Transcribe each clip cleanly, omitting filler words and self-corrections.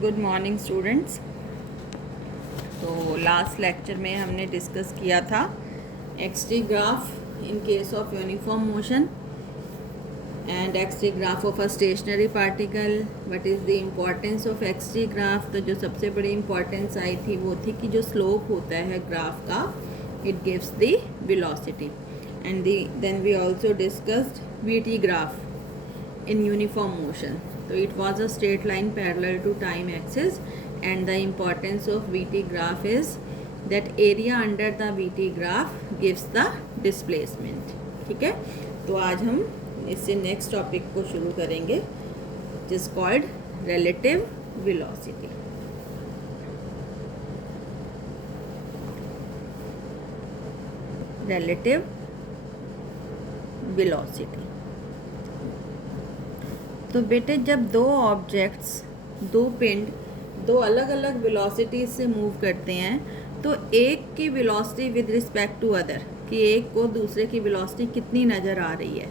Good morning students. तो last lecture में हमने डिस्कस किया था x ray graph in case of uniform motion and x ray graph of a stationary particle. What is the importance of x ray graph? तो जो सबसे बड़ी इम्पोर्टेंस आई थी वो थी कि जो स्लोप होता है ग्राफ का, it gives the velocity. And then we also discussed VT graph in uniform motion. So it was a straight line parallel to time axis, and the importance of VT graph is that area under the VT graph gives the displacement. ठीक है, तो आज हम इससे next topic को शुरू करेंगे, जिस called relative velocity. relative velocity. तो बेटे जब दो ऑब्जेक्ट्स, दो पिंड दो अलग अलग वेलोसिटी से मूव करते हैं तो एक की velocity with respect to other, कि एक को दूसरे की वेलोसिटी कितनी नज़र आ रही है,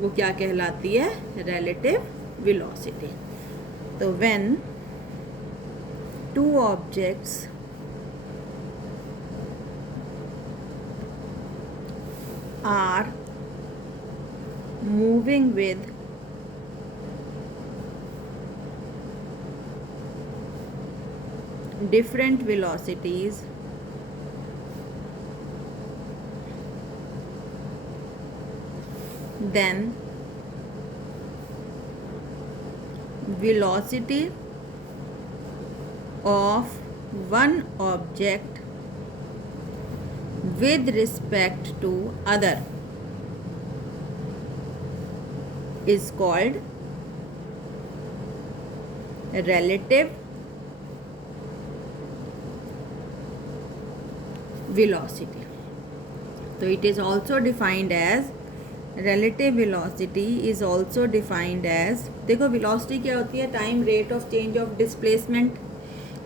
वो क्या कहलाती है? Relative velocity. तो when two objects are moving with different velocities, then velocity of one object with respect to other is called relative velocity. So it is also defined as relative velocity is also defined as, देखो velocity क्या होती है? Time rate of change of displacement.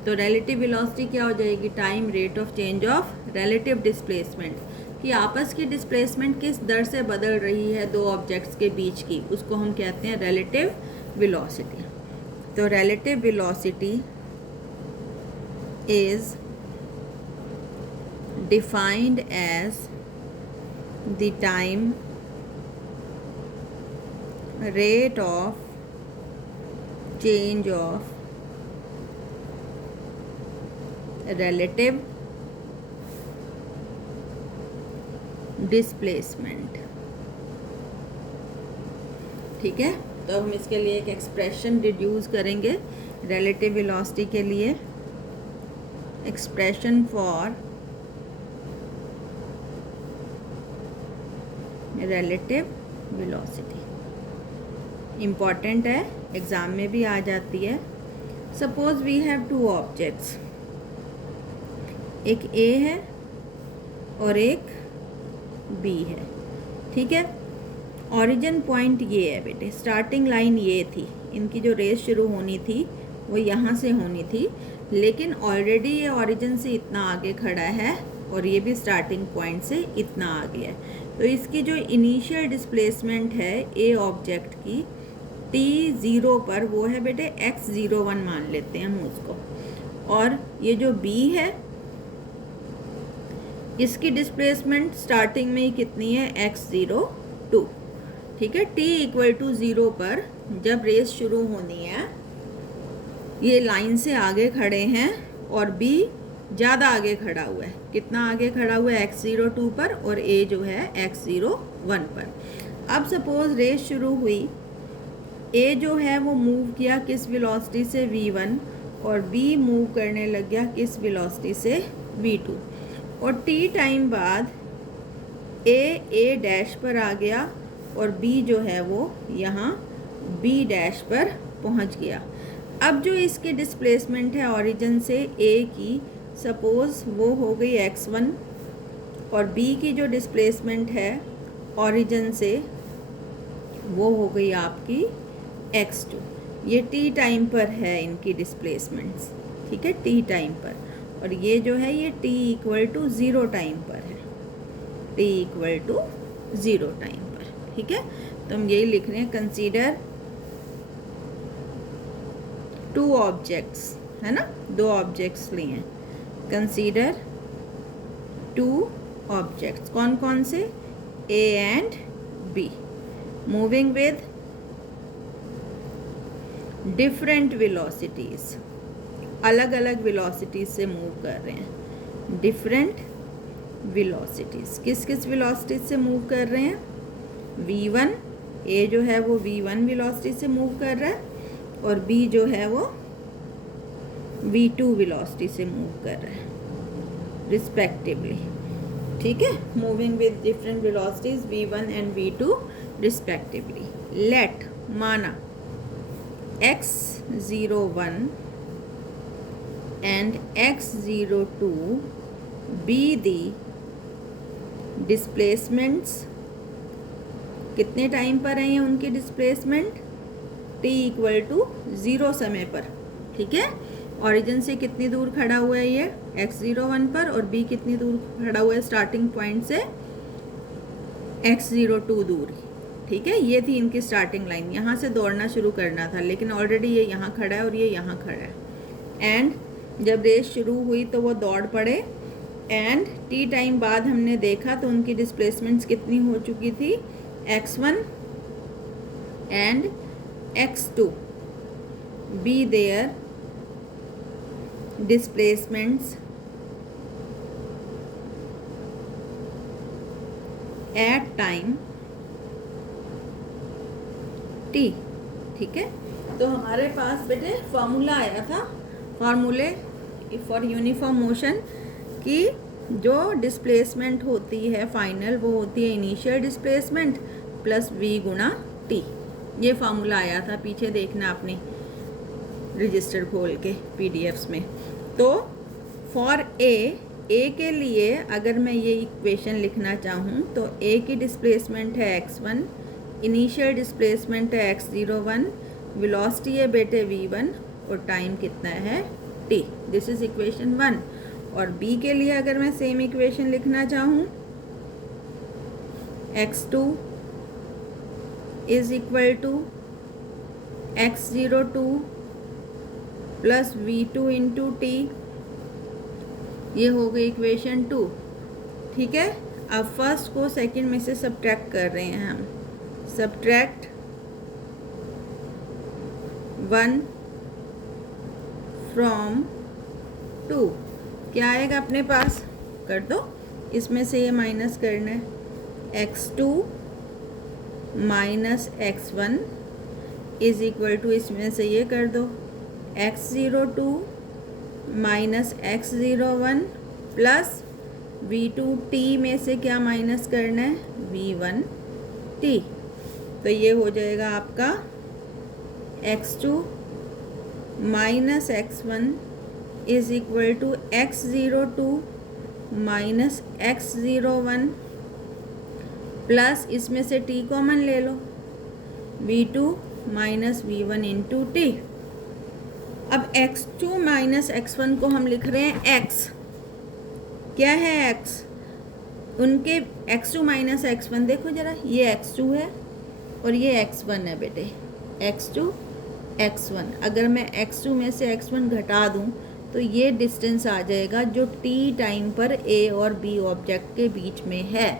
तो relative velocity क्या हो जाएगी? Time rate of change of relative displacement, कि आपस की डिस्प्लेसमेंट किस दर से बदल रही है दो ऑब्जेक्ट्स के बीच की, उसको हम कहते हैं relative velocity. तो relative velocity is defined as the time rate of change of relative displacement. ठीक है, तो हम इसके लिए एक एक्सप्रेशन डिड्यूस करेंगे relative velocity के लिए। Expression for relative velocity important है, एग्ज़ाम में भी आ जाती है। Suppose we have two objects, एक A है और एक B है। ठीक है, ओरिजिन पॉइंट ये है बेटे, स्टार्टिंग लाइन ये थी, इनकी जो रेस शुरू होनी थी वो यहाँ से होनी थी, लेकिन ऑलरेडी ये ओरिजिन से इतना आगे खड़ा है और ये भी स्टार्टिंग पॉइंट से इतना आगे है। तो इसकी जो इनिशियल डिस्प्लेसमेंट है ए ऑब्जेक्ट की t0 पर, वो है बेटे x01 मान लेते हैं हम उसको, और ये जो b है इसकी डिस्प्लेसमेंट स्टार्टिंग में ही कितनी है? x02। ठीक है, t=0 पर जब रेस शुरू होनी है, ये लाइन से आगे खड़े हैं और b ज़्यादा आगे खड़ा हुआ है। कितना आगे खड़ा हुआ है? x02 पर, और a जो है x01 पर। अब सपोज रेस शुरू हुई, a जो है वो मूव किया किस वेलोसिटी से? v1, और b मूव करने लग गया किस वेलोसिटी से? v2। और t टाइम बाद a डैश पर आ गया और b जो है वो यहाँ b डैश पर पहुँच गया। अब जो इसकी डिस्प्लेसमेंट है ओरिजिन से a की, सपोज़ वो हो गई x1, और b की जो डिस्प्लेसमेंट है ओरिजिन से वो हो गई आपकी x2। ये t टाइम पर है इनकी डिस्प्लेसमेंट्स। ठीक है, t टाइम पर, और ये जो है ये t=0 टाइम पर है, t=0 टाइम पर। ठीक है, तो हम यही लिख रहे हैं, कंसीडर टू ऑब्जेक्ट्स, है ना, दो ऑब्जेक्ट्स लिए हैं, कंसीडर टू ऑब्जेक्ट्स, कौन कौन से, A and B, moving with different velocities, अलग अलग वेलोसिटीज से मूव कर रहे हैं, डिफरेंट वेलोसिटीज, किस किस वेलोसिटीज से मूव कर रहे हैं, v1, ए जो है वो v1 वेलोसिटी से मूव कर रहा है और b जो है वो v2 वेलोसिटी से मूव कर रहा है रिस्पेक्टिवली, ठीक है, moving with different velocities v1 and v2 respectively. Let, माना x01 and x02 be the displacements, कितने टाइम पर हैं उनकी डिस्प्लेसमेंट, t इक्वल टू 0 समय पर, ठीक है, ओरिजिन से कितनी दूर खड़ा हुआ है ये x01 पर, और b कितनी दूर खड़ा हुआ है स्टार्टिंग पॉइंट से, x02 दूर, ठीक है, ये थी इनकी स्टार्टिंग लाइन, यहाँ से दौड़ना शुरू करना था लेकिन ऑलरेडी ये यहाँ खड़ा है और ये यहाँ खड़ा है, एंड जब रेस शुरू हुई तो वो दौड़ पड़े, एंड टी टाइम बाद हमने देखा तो उनकी डिस्प्लेसमेंट्स कितनी हो चुकी थी, x1 and x2 be their displacements at time t, ठीक है। तो हमारे पास बेटे फॉर्मूला आया था, फार्मूले फॉर यूनिफॉर्म मोशन की जो डिस्प्लेसमेंट होती है फाइनल वो होती है इनिशियल डिस्प्लेसमेंट प्लस v गुणा t, ये फार्मूला आया था, पीछे देखना अपनी रजिस्टर खोल के पीडीएफ्स में। तो फॉर ए के लिए अगर मैं ये इक्वेशन लिखना चाहूँ तो a की डिस्प्लेसमेंट है x1, इनिशियल डिस्प्लेसमेंट है x01, वेलोसिटी है बेटे v1 और टाइम कितना है t, दिस इज इक्वेशन 1। और b के लिए अगर मैं सेम इक्वेशन लिखना चाहूँ x2 is equal to x02 plus v2 into t, ये हो गई इक्वेशन 2, ठीक है। अब फर्स्ट को सेकंड में से सब्ट्रैक्ट कर रहे हैं हम, सब्ट्रैक्ट 1 फ्रॉम 2, क्या आएगा अपने पास, कर दो, इसमें से ये माइनस करना है, x2 minus x1 is equal to, इसमें से ये कर दो, x02 minus x01 plus v2t में से क्या माइनस करना है, v1t, तो ये हो जाएगा आपका x2 minus x1 is equal to x02 minus x01 plus इसमें से t कॉमन ले लो, v2 minus v1 into T. अब x2 माइनस x1 को हम लिख रहे हैं x, क्या है x, उनके x2 माइनस x1 देखो जरा, ये x2 है और ये x1 है बेटे, x2 x1, अगर मैं x2 में से x1 घटा दूं तो ये डिस्टेंस आ जाएगा जो t टाइम पर a और b ऑब्जेक्ट के बीच में है,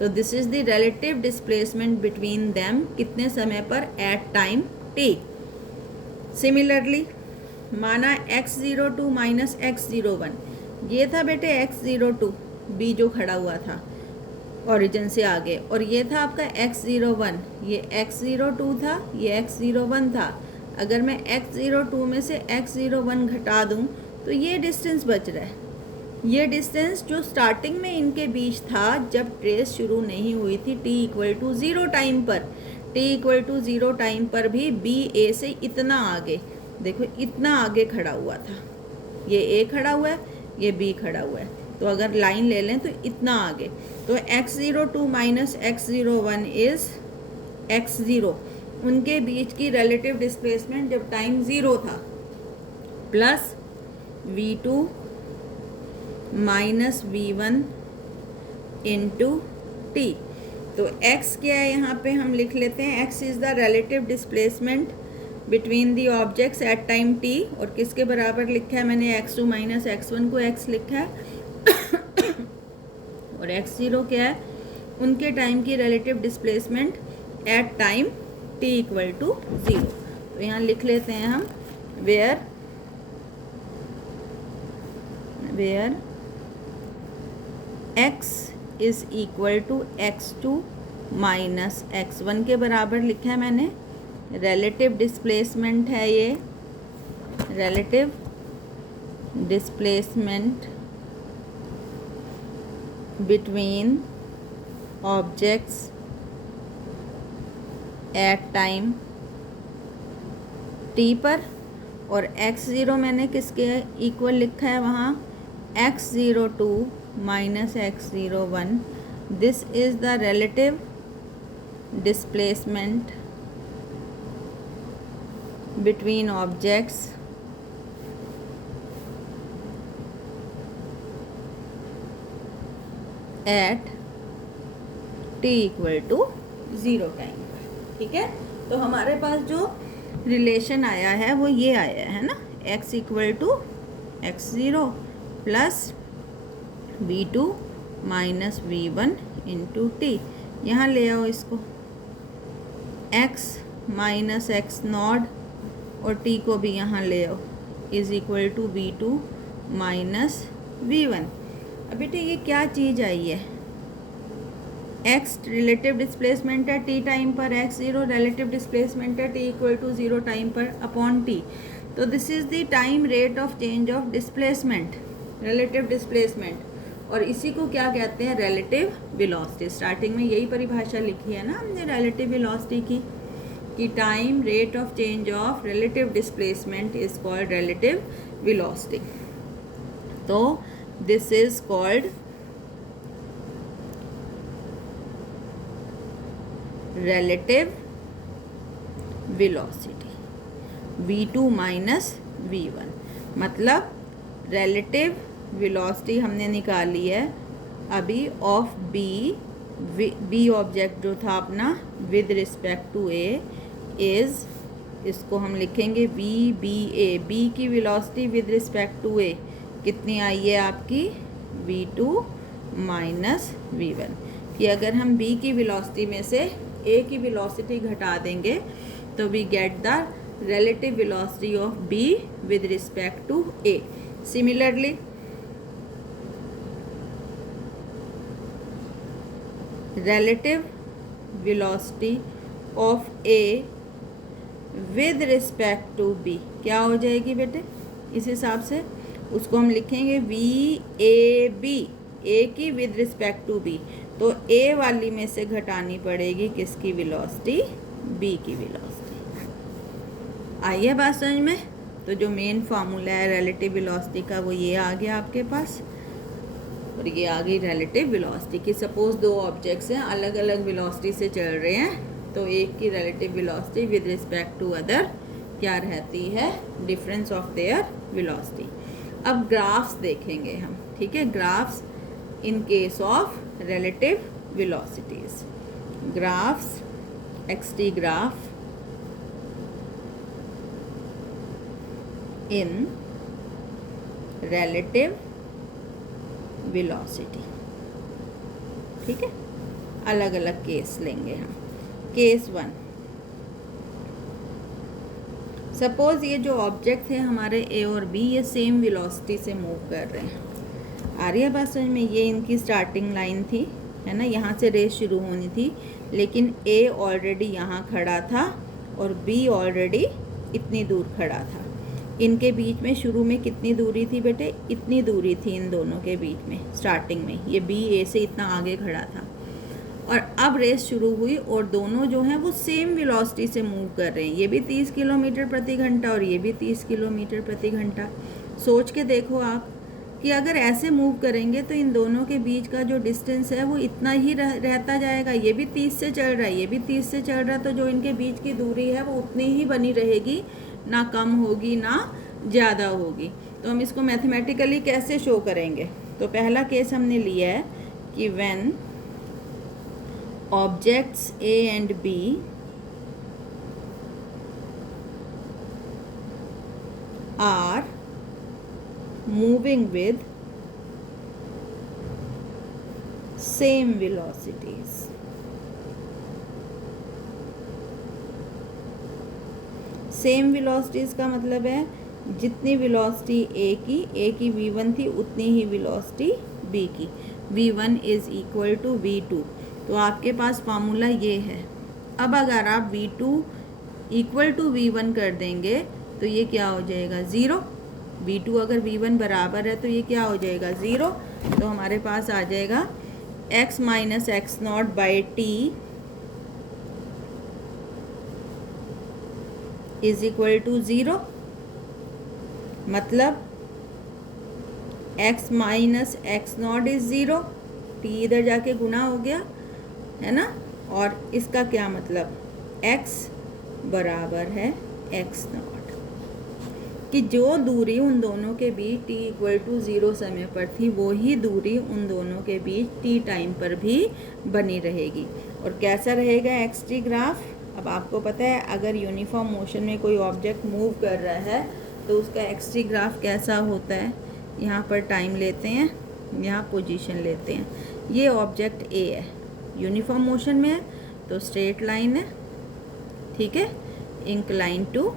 तो this is the relative displacement between them, कितने समय पर, एट टाइम t। सिमिलरली माना x02 माइनस x01, ये था बेटे x02 b जो खड़ा हुआ था ओरिजिन से आगे, और ये था आपका x01, ये x02 था, ये x01 था, अगर मैं x02 में से x01 घटा दूं तो ये डिस्टेंस बच रहा है, ये डिस्टेंस जो स्टार्टिंग में इनके बीच था जब ट्रेस शुरू नहीं हुई थी t इक्वल टू 0 टाइम पर, t इक्वल टू 0 टाइम पर भी b a से इतना आगे, देखो इतना आगे खड़ा हुआ था, ये a खड़ा हुआ है, ये b खड़ा हुआ है, तो अगर लाइन ले लें तो इतना आगे, तो x02 minus x01 is x0, उनके बीच की रिलेटिव डिस्प्लेसमेंट जब टाइम 0 था, plus v2 minus v1 into T. तो x क्या है यहाँ पे हम लिख लेते हैं, x is the relative displacement between the objects at time t, और किसके बराबर लिखा है मैंने, x2 माइनस x1 को x लिखा है और x0 क्या है, उनके टाइम की relative displacement at time t equal to 0। तो यहाँ लिख लेते हैं हम where x is equal to x2 minus x1 के बराबर लिखा है मैंने। रिलेटिव डिस्प्लेसमेंट है ये, relative displacement between objects at time t पर, और x0 मैंने किसके इक्वल लिखा है वहाँ, x02 minus x01। This is the relative displacement between objects at t equal to 0 time पर। ठीक है, तो हमारे पास जो रिलेशन आया है वो ये आया है ना, x equal to x0 plus v2 minus v1 into t. यहाँ ले आओ इसको, x माइनस एक्स नॉट और t को भी यहाँ ले आओ, is equal to v2 minus v1। अब बेटे ये क्या चीज़ आई है, x रिलेटिव डिस्प्लेसमेंट है t टाइम पर, x0 रिलेटिव डिस्प्लेसमेंट है t इक्वल टू 0 टाइम पर अपॉन t। तो this is the time rate of change of displacement, relative displacement, और इसी को क्या कहते हैं, रिलेटिव वेलोसिटी। स्टार्टिंग में यही परिभाषा लिखी है ना हमने रिलेटिव वेलोसिटी की, कि time rate of change of relative displacement is called relative velocity. तो this is called relative velocity v2 minus v1। मतलब relative velocity हमने निकाली है अभी ऑफ b ऑब्जेक्ट जो था अपना with respect to a is, इसको हम लिखेंगे v की velocity with respect to a कितनी आई है आपकी, v2 माइनस v1। कि अगर हम b की वेलोसिटी में से a की वेलोसिटी घटा देंगे तो we get the relative velocity of b with respect to a। Similarly relative velocity of a with respect to b क्या हो जाएगी बेटे, इस हिसाब से उसको हम लिखेंगे VAB, a की विद रिस्पेक्ट टू b। तो a वाली में से घटानी पड़ेगी किसकी वेलोसिटी, b की वेलोसिटी। आई है बात समझ में। तो जो मेन फार्मूला है रिलेटिव वेलोसिटी का वो ये आ गया आपके पास, और ये आ गई रिलेटिव वेलोसिटी की। सपोज दो ऑब्जेक्ट्स हैं, अलग अलग वेलोसिटी से चल रहे हैं, तो एक की relative velocity with respect to other क्या रहती है, डिफरेंस ऑफ देयर वेलोसिटी। अब ग्राफ्स देखेंगे हम, ठीक है, graphs in case of relative velocities, graphs, xt graph in relative velocity। ठीक है, अलग अलग केस लेंगे हम। केस 1, सपोज ये जो ऑब्जेक्ट है हमारे a और b ये सेम वेलोसिटी से मूव कर रहे हैं। आ रही है बात समझ में। ये इनकी स्टार्टिंग लाइन थी, है ना, यहाँ से रेस शुरू होनी थी, लेकिन A ऑलरेडी यहाँ खड़ा था और B ऑलरेडी इतनी दूर खड़ा था। इनके बीच में शुरू में कितनी दूरी थी बेटे, इतनी दूरी थी इन दोनों के बीच में स्टार्टिंग में, ये B A से इतना आगे खड़ा था। और अब रेस शुरू हुई और दोनों जो हैं वो सेम वेलोसिटी से मूव कर रहे हैं, ये भी 30 किलोमीटर प्रति घंटा और ये भी 30 किलोमीटर प्रति घंटा। सोच के देखो आप कि अगर ऐसे मूव करेंगे तो इन दोनों के बीच का जो डिस्टेंस है वो इतना ही रहता जाएगा। ये भी 30 से चल रहा है, ये भी 30 से चल रहा है, तो जो इनके बीच की दूरी है वो उतनी ही बनी रहेगी, ना कम होगी ना ज़्यादा होगी। तो हम इसको मैथमेटिकली कैसे शो करेंगे, तो पहला केस हमने लिया है कि when objects A and B are moving with same velocities. Same velocities का मतलब है जितनी वेलोसिटी ए की v1 थी उतनी ही वेलोसिटी b की, v1 is equal to v2। तो आपके पास फार्मूला ये है। अब अगर आप v2 इक्वल टू v1 कर देंगे तो ये क्या हो जाएगा, ज़ीरो। v2 अगर v1 बराबर है तो ये क्या हो जाएगा, ज़ीरो। तो हमारे पास आ जाएगा x minus x not by t is equal to zero. मतलब x minus x not is zero, t इधर जाके गुना हो गया है ना। और इसका क्या मतलब, x बराबर है एक्स नॉट, कि जो दूरी उन दोनों के बीच t इक्वल टू ज़ीरो समय पर थी वो ही दूरी उन दोनों के बीच t टाइम पर भी बनी रहेगी। और कैसा रहेगा एक्स टी ग्राफ। अब आपको पता है अगर यूनिफॉर्म मोशन में कोई ऑब्जेक्ट मूव कर रहा है तो उसका एक्स टी ग्राफ कैसा होता है। यहाँ पर टाइम लेते हैं, यहाँ पोजीशन लेते हैं। ये ऑब्जेक्ट ए है, यूनिफॉर्म मोशन में है तो स्ट्रेट लाइन है, ठीक है, इंक्लाइन टू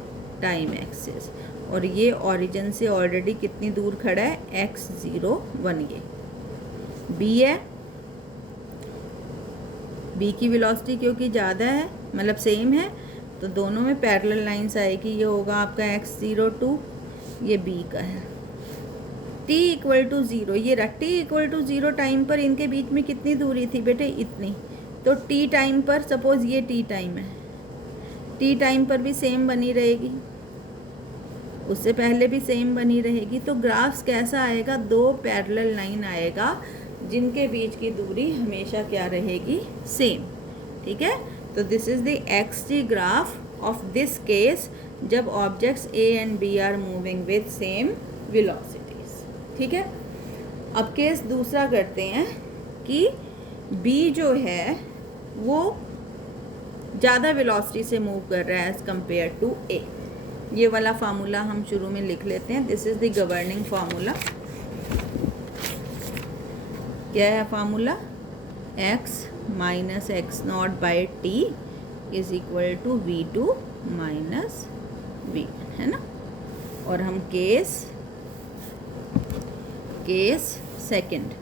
टाइम एक्सिस। और ये ओरिजिन से ऑलरेडी कितनी दूर खड़ा है, x01। ये b है, b की वेलोसिटी क्योंकि ज़्यादा है मतलब सेम है तो दोनों में पैरेलल लाइंस आएगी। ये होगा आपका x02, ये b का है। t इक्वल टू ज़ीरो, ये t equal to zero time पर इनके बीच में कितनी दूरी थी बेटे, इतनी। तो t टाइम पर सपोज ये t टाइम है, t टाइम पर भी सेम बनी रहेगी, उससे पहले भी सेम बनी रहेगी। तो ग्राफ्स कैसा आएगा, दो पैरेलल लाइन आएगा जिनके बीच की दूरी हमेशा क्या रहेगी, सेम। ठीक है, तो this is the x t graph of this case जब objects A and B are moving with same velocities. ठीक है, अब केस दूसरा करते हैं कि बी जो है वो ज़्यादा वेलोसिटी से मूव कर रहा है एज कंपेयर टू ए। ये वाला फार्मूला हम शुरू में लिख लेते हैं। This is the governing formula. क्या है formula, x minus x not by t is equal to v2 minus v1, है ना। और हम केस सेकंड,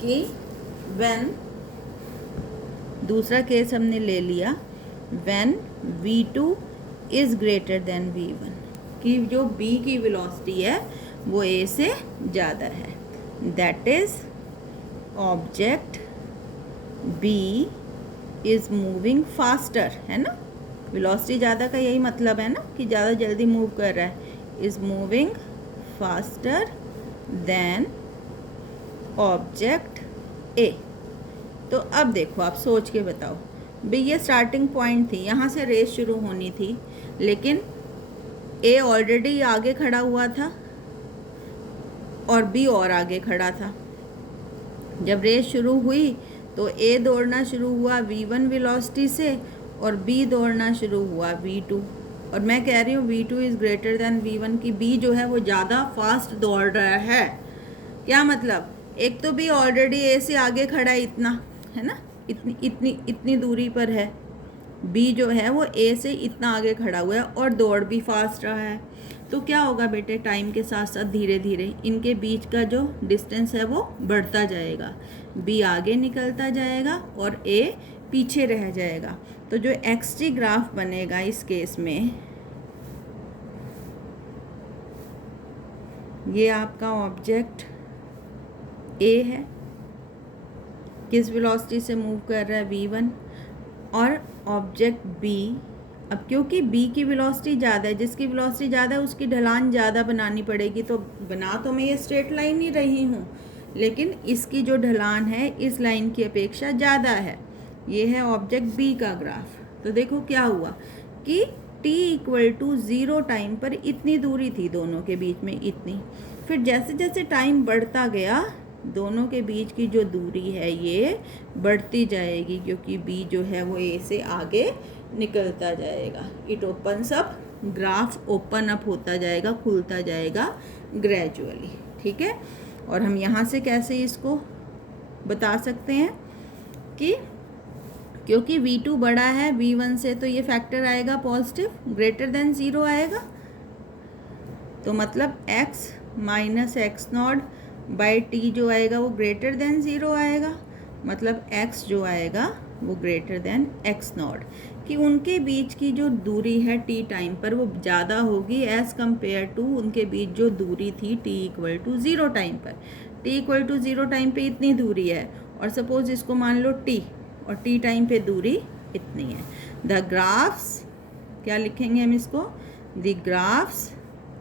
कि व्हेन, दूसरा केस हमने ले लिया when v2 is greater than v1, कि जो b की वेलोसिटी है वो a से ज़्यादा है। That is object b is moving faster, है ना। वेलोसिटी ज़्यादा का यही मतलब है ना कि ज़्यादा जल्दी मूव कर रहा है। Is moving faster than object a। तो अब देखो, आप सोच के बताओ भाई, ये स्टार्टिंग पॉइंट थी, यहाँ से रेस शुरू होनी थी, लेकिन ए ऑलरेडी आगे खड़ा हुआ था और बी और आगे खड़ा था। जब रेस शुरू हुई तो ए दौड़ना शुरू हुआ v1 वेलोसिटी से और बी दौड़ना शुरू हुआ v2। और मैं कह रही हूँ v2 is greater than v1, की बी जो है वो ज़्यादा फास्ट दौड़ रहा है। क्या मतलब, एक तो बी ऑलरेडी ए से आगे खड़ा है, इतना है ना, इतनी दूरी पर है। बी जो है वो ए से इतना आगे खड़ा हुआ है और दौड़ भी फास्ट रहा है। तो क्या होगा बेटे, टाइम के साथ साथ धीरे धीरे इनके बीच का जो डिस्टेंस है वो बढ़ता जाएगा। बी आगे निकलता जाएगा और ए पीछे रह जाएगा। तो जो एक्स टी ग्राफ बनेगा इस केस में, ये आपका ऑब्जेक्ट ए है, किस वेलोसिटी से मूव कर रहा है, v1। और ऑब्जेक्ट b, अब क्योंकि b की वेलोसिटी ज़्यादा है, जिसकी वेलोसिटी ज़्यादा है उसकी ढलान ज़्यादा बनानी पड़ेगी। तो बना तो मैं ये स्ट्रेट लाइन ही रही हूँ, लेकिन इसकी जो ढलान है इस लाइन की अपेक्षा ज़्यादा है। ये है ऑब्जेक्ट b का ग्राफ। तो देखो क्या हुआ कि t equal to zero time पर इतनी दूरी थी दोनों के बीच में, इतनी। फिर जैसे जैसे टाइम बढ़ता गया दोनों के बीच की जो दूरी है ये बढ़ती जाएगी, क्योंकि b जो है वो a से आगे निकलता जाएगा। It opens up, graph open up होता जाएगा, खुलता जाएगा ग्रेजुअली। ठीक है, और हम यहाँ से कैसे इसको बता सकते हैं कि क्योंकि v2 बड़ा है v1 से, तो ये फैक्टर आएगा पॉजिटिव, ग्रेटर देन 0 आएगा। तो मतलब x minus x not by T जो आएगा वो ग्रेटर देन 0 आएगा। मतलब x जो आएगा वो ग्रेटर देन एक्स नॉट, कि उनके बीच की जो दूरी है t टाइम पर वो ज़्यादा होगी एज़ कम्पेयर टू उनके बीच जो दूरी थी t इक्वल टू 0 टाइम पर। t इक्वल टू 0 टाइम पे इतनी दूरी है, और सपोज इसको मान लो t, और t टाइम पे दूरी इतनी है। द ग्राफ्स, क्या लिखेंगे हम इसको, the graphs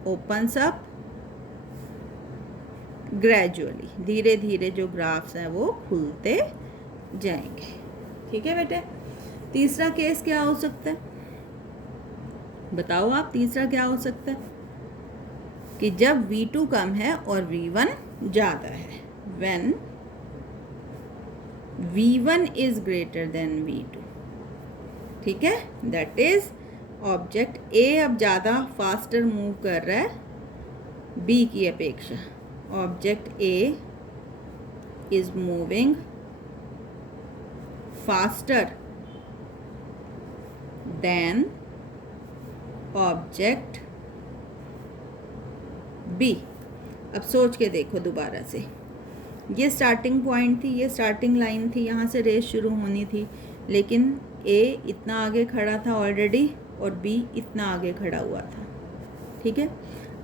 opens up gradually, धीरे धीरे जो ग्राफ्स हैं वो खुलते जाएंगे। ठीक है बेटे, तीसरा केस क्या हो सकता है, बताओ आप, तीसरा क्या हो सकता है कि जब v2 कम है और v1 ज़्यादा है, when v1 is greater than v2। ठीक है, दैट इज ऑब्जेक्ट a अब ज़्यादा फास्टर मूव कर रहा है b की अपेक्षा। Object a is moving faster than object b। अब सोच के देखो दोबारा से, ये स्टार्टिंग पॉइंट थी, ये स्टार्टिंग लाइन थी, यहाँ से रेस शुरू होनी थी, लेकिन a इतना आगे खड़ा था ऑलरेडी और b इतना आगे खड़ा हुआ था। ठीक है,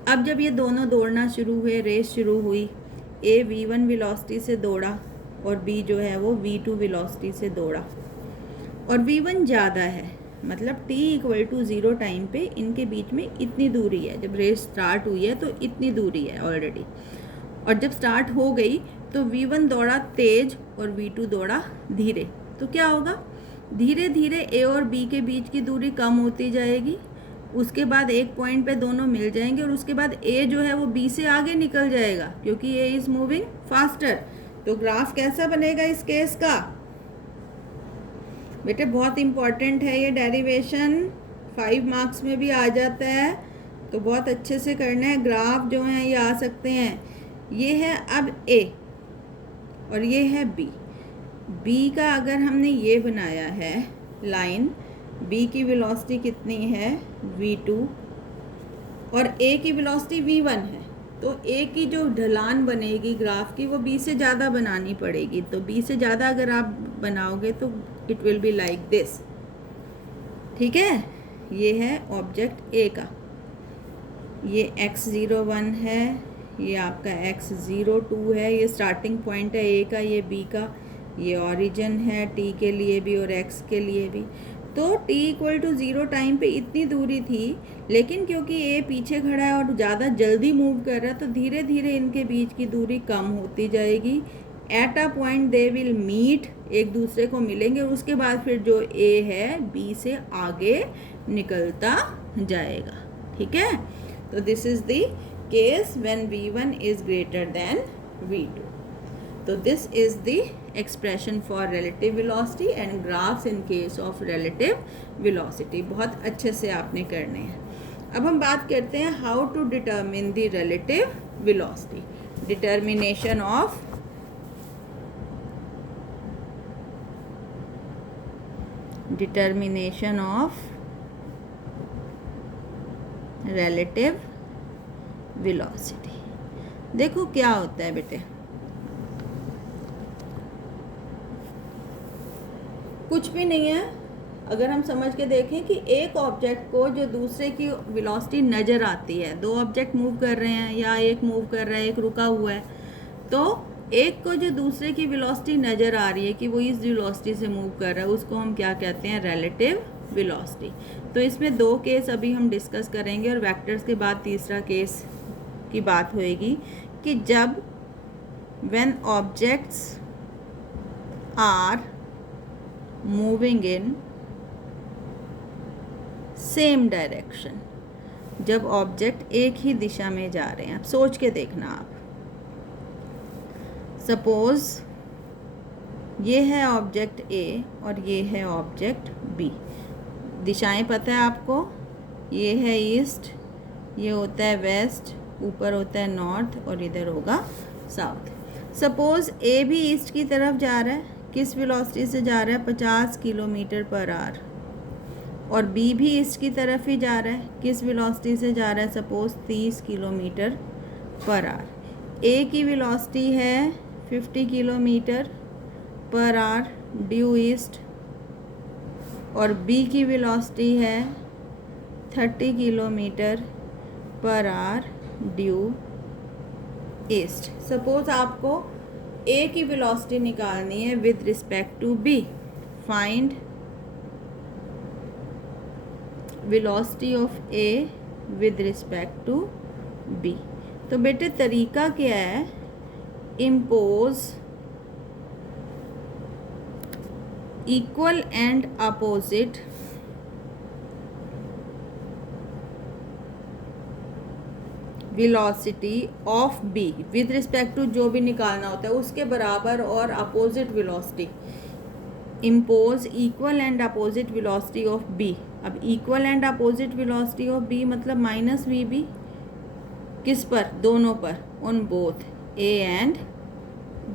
अब जब ये दोनों दौड़ना शुरू हुए, रेस शुरू हुई, a v1 वेलोसिटी से दौड़ा और b जो है वो v2 वेलोसिटी से दौड़ा, और v1 ज़्यादा है, मतलब t इक्वल टू 0 टाइम पे इनके बीच में इतनी दूरी है। जब रेस स्टार्ट हुई है तो इतनी दूरी है ऑलरेडी, और जब स्टार्ट हो गई तो v1 दौड़ा तेज और v2 दौड़ा धीरे। तो क्या होगा, धीरे धीरे a और b के बीच की दूरी कम होती जाएगी, उसके बाद एक पॉइंट पे दोनों मिल जाएंगे, और उसके बाद a जो है वो b से आगे निकल जाएगा, क्योंकि a इज़ मूविंग फास्टर। तो ग्राफ कैसा बनेगा इस केस का बेटे, बहुत इम्पॉर्टेंट है ये डेरिवेशन, 5 मार्क्स में भी आ जाता है, तो बहुत अच्छे से करना है। ग्राफ जो हैं ये आ सकते हैं, ये है अब a और ये है b। b का अगर हमने ये बनाया है लाइन, b की वेलोसिटी कितनी है v2 और a की वेलोसिटी v1 है, तो a की जो ढलान बनेगी ग्राफ की वो b से ज़्यादा बनानी पड़ेगी। तो b से ज़्यादा अगर आप बनाओगे तो it will be like this. ठीक है, ये है ऑब्जेक्ट a का, ये x01 है, ये आपका x02 है, ये स्टार्टिंग पॉइंट है a का, ये b का, ये ओरिजिन है t के लिए भी और x के लिए भी। तो t इक्वल टू 0 टाइम पे इतनी दूरी थी, लेकिन क्योंकि a पीछे खड़ा है और ज़्यादा जल्दी मूव कर रहा है, तो धीरे धीरे इनके बीच की दूरी कम होती जाएगी। At a point they will meet, एक दूसरे को मिलेंगे, और उसके बाद फिर जो a है b से आगे निकलता जाएगा। ठीक है, तो this is the case when v1 is greater than v2। तो this is the expression for relative velocity and graphs in case of relative velocity. बहुत अच्छे से आपने करने हैं। अब हम बात करते हैं how to determine the relative velocity. Determination of relative velocity. देखो क्या होता है बेटे, कुछ भी नहीं है। अगर हम समझ के देखें कि एक ऑब्जेक्ट को जो दूसरे की वेलोसिटी नज़र आती है, दो ऑब्जेक्ट मूव कर रहे हैं या एक मूव कर रहा है एक रुका हुआ है, तो एक को जो दूसरे की वेलोसिटी नज़र आ रही है कि वो इस वेलोसिटी से मूव कर रहा है, उसको हम क्या कहते हैं, रिलेटिव वेलोसिटी। तो इसमें दो केस अभी हम डिस्कस करेंगे, और वेक्टर्स के बाद तीसरा केस की बात होएगी कि जब when objects are moving in same direction, जब ऑब्जेक्ट एक ही दिशा में जा रहे हैं। अब सोच के देखना आप, सपोज ये है ऑब्जेक्ट ए और ये है ऑब्जेक्ट बी। दिशाएं पता है आपको, ये है ईस्ट, ये होता है वेस्ट, ऊपर होता है नॉर्थ और इधर होगा साउथ। सपोज ए भी ईस्ट की तरफ जा रहा है, किस वेलोसिटी से जा रहा है? 50 किलोमीटर पर आवर। और बी भी ईस्ट की तरफ ही जा रहा है, किस वेलोसिटी से जा रहा है? Suppose 30 kilometre per hour. A की वेलोसिटी है 50 kilometre per hour due east और बी की वेलोसिटी है 30 kilometre per hour due east. Suppose आपको ए की वेलोसिटी निकालनी है with respect to B. Find velocity of A with respect to B. तो बेटे तरीका क्या है? Impose equal and opposite velocity of B with respect to जो भी निकालना होता है उसके बराबर और opposite velocity. Impose equal and opposite velocity of B. अब equal and opposite velocity of B मतलब माइनस वी बी, किस पर? दोनों पर, on both A and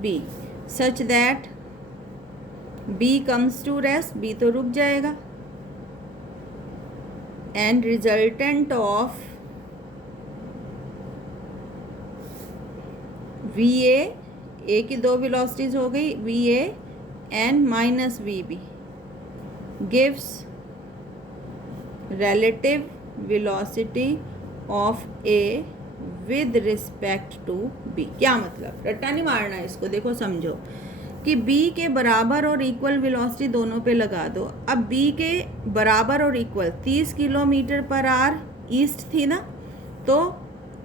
B, such that B comes to rest, B तो रुक जाएगा, and resultant of V A की दो वेलोसिटीज हो गई, V A and minus we B, gives relative velocity of A with respect to B। क्या मतलब? रट्टा नहीं मारना है इसको, देखो समझो कि B के बराबर और इक्वल वेलोसिटी दोनों पे लगा दो। अब B के बराबर और equal 30 kilometre per our east थी ना, तो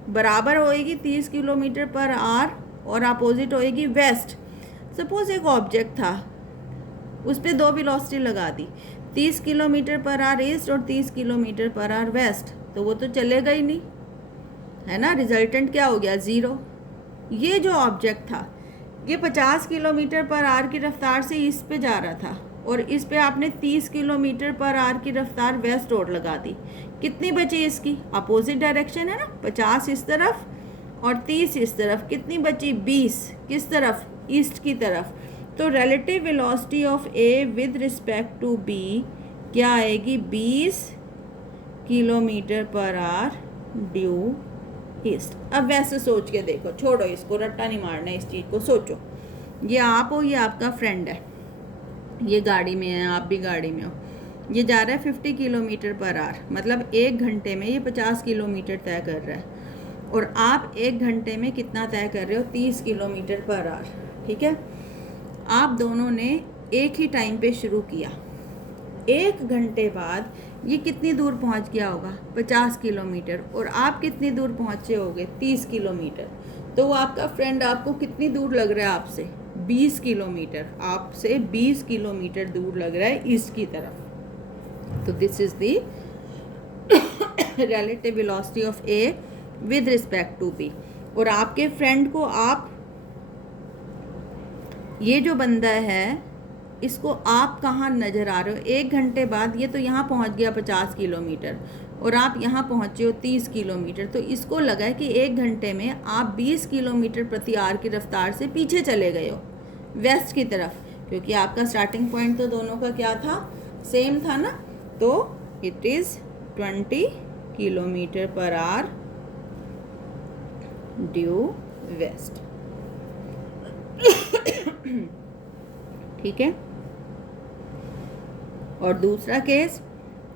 बराबर होएगी 30 किलोमीटर पर आवर और अपोजिट होएगी वेस्ट। सपोज एक ऑब्जेक्ट था, उस पर दो वेलोसिटी लगा दी, 30 किलोमीटर पर आवर ईस्ट और 30 किलोमीटर पर आवर वेस्ट, तो वो तो चलेगा ही नहीं, है ना। रिजल्टेंट क्या हो गया? 0। ये जो ऑब्जेक्ट था ये 50 किलोमीटर पर आवर की रफ्तार से ईस्ट पे जा रहा था और इस पे आपने 30 किलोमीटर पर आवर की रफ्तार वेस्ट और लगा दी। कितनी बची इसकी? अपोजिट डायरेक्शन है ना, 50 इस तरफ और 30 इस तरफ, कितनी बची? 20 किस तरफ? ईस्ट की तरफ। तो relative velocity of A with respect to B क्या आएगी? 20 kilometre per hour due east. अब वैसे सोच के देखो, छोड़ो इसको, रट्टा नहीं मारना है, इस चीज़ को सोचो। ये आप हो, ये आपका फ्रेंड है, ये गाड़ी में है, आप भी गाड़ी में हो, ये जा रहा है 50 किलोमीटर पर आवर, मतलब 1 घंटे में ये 50 किलोमीटर तय कर रहा है और आप 1 घंटे में कितना तय कर रहे हो? 30 किलोमीटर पर आवर। ठीक है, आप दोनों ने एक ही टाइम पे शुरू किया, 1 घंटे बाद ये कितनी दूर पहुंच गया होगा? 50 किलोमीटर, और आप कितनी दूर पहुंचे होगे? 30 किलोमीटर। तो वो आपका फ्रेंड आपको कितनी दूर लग रहा है? आपसे 20 किलोमीटर, आपसे 20 किलोमीटर दूर लग रहा है ईस्ट की तरफ। तो this is the relative velocity of A with respect to B. और आपके फ्रेंड को आप, ये जो बंदा है इसको आप कहाँ नज़र आ रहे हो? 1 घंटे बाद ये तो यहाँ पहुँच गया 50 किलोमीटर और आप यहाँ पहुँचे हो 30 किलोमीटर। तो इसको लगा है कि 1 घंटे में आप 20 किलोमीटर प्रति आवर की रफ्तार से पीछे चले गए हो वेस्ट की तरफ, क्योंकि आपका स्टार्टिंग पॉइंट तो दोनों का क्या था? सेम था ना। तो it is 20 kilometre per hour due west. ठीक है। और दूसरा केस,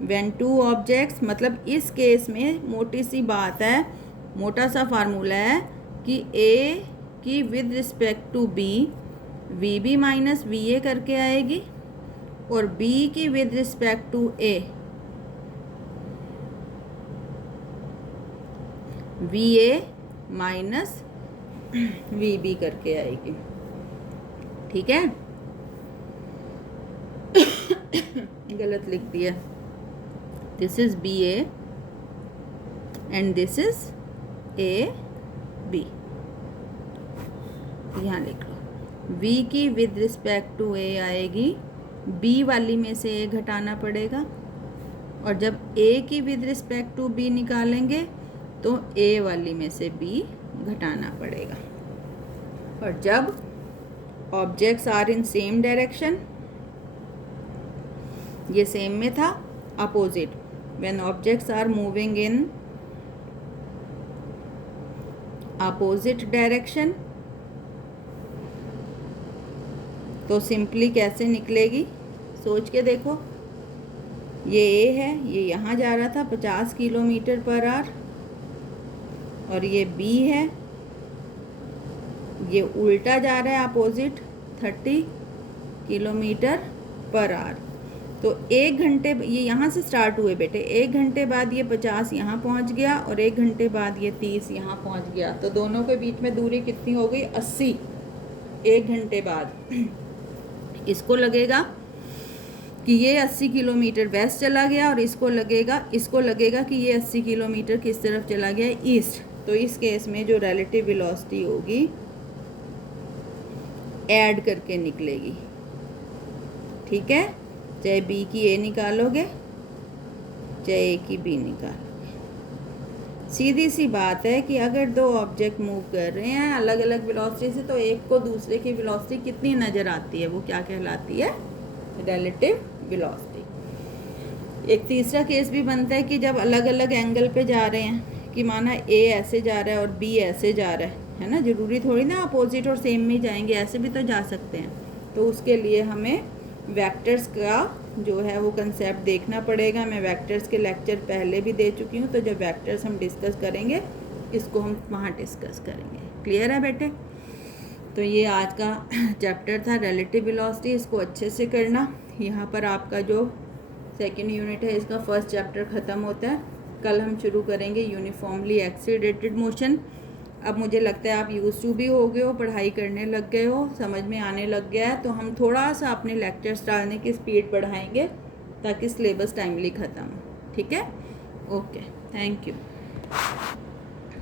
व्हेन टू ऑब्जेक्ट्स, मतलब इस केस में मोटी सी बात है, मोटा सा फार्मूला है कि ए की with respect to B V B minus V A करके आएगी और बी की with respect to A V A minus we B करके आएगी। ठीक है, गलत लिख दिया, this is B A and this is A B, यहाँ लिख लो। v की विद रिस्पेक्ट टू a आएगी, b वाली में से a घटाना पड़ेगा, और जब a की विद रिस्पेक्ट टू b निकालेंगे तो a वाली में से b घटाना पड़ेगा। और जब objects are in same direction, ये सेम में था, opposite, when objects are moving in opposite direction, तो सिंपली कैसे निकलेगी सोच के देखो। ये ए है, ये यहाँ जा रहा था 50 किलोमीटर पर आवर, और ये बी है, ये उल्टा जा रहा है अपोजिट 30 किलोमीटर पर आवर। तो 1 घंटे, ये यहाँ से स्टार्ट हुए बेटे, 1 घंटे बाद ये 50 यहाँ पहुँच गया और 1 घंटे बाद ये 30 यहाँ पहुँच गया। तो दोनों के बीच में दूरी कितनी हो गई? 80। 1 घंटे बाद इसको लगेगा कि ये 80 किलोमीटर वेस्ट चला गया, और इसको लगेगा कि ये 80 किलोमीटर किस तरफ चला गया? ईस्ट। तो इस केस में जो रिलेटिव वेलोसिटी होगी ऐड करके निकलेगी, ठीक है? चाहे बी की ए निकालोगे, चाहे ए की बी निकालोगे। सीधी सी बात है कि अगर दो ऑब्जेक्ट मूव कर रहे हैं अलग अलग वेलोसिटी से, तो एक को दूसरे की वेलोसिटी कितनी नज़र आती है? वो क्या कहलाती है? Relative velocity. एक तीसरा केस भी बनता है कि जब अलग अलग एंगल पे जा रहे हैं, कि माना ए ऐसे जा रहा है और बी ऐसे जा रहा है ना, ज़रूरी थोड़ी ना अपोजिट और सेम में जाएंगे, ऐसे भी तो जा सकते हैं। तो उसके लिए हमें वेक्टर्स का जो है वो कंसेप्ट देखना पड़ेगा। मैं वेक्टर्स के लेक्चर पहले भी दे चुकी हूँ, तो जब वेक्टर्स हम डिस्कस करेंगे इसको हम वहाँ डिस्कस करेंगे। क्लियर है बेटे? तो ये आज का चैप्टर था रिलेटिव वेलोसिटी, इसको अच्छे से करना। यहाँ पर आपका जो सेकेंड यूनिट है इसका फर्स्ट चैप्टर ख़त्म होता है। कल हम शुरू करेंगे यूनिफॉर्मली एक्सीलरेटेड मोशन। अब मुझे लगता है आप यूज़ टू भी हो गए हो, पढ़ाई करने लग गए हो, समझ में आने लग गया है। तो हम थोड़ा सा अपने लेक्चर्स डालने की स्पीड बढ़ाएंगे ताकि सिलेबस टाइमली ख़त्म हो। ठीक है? Okay, thank you.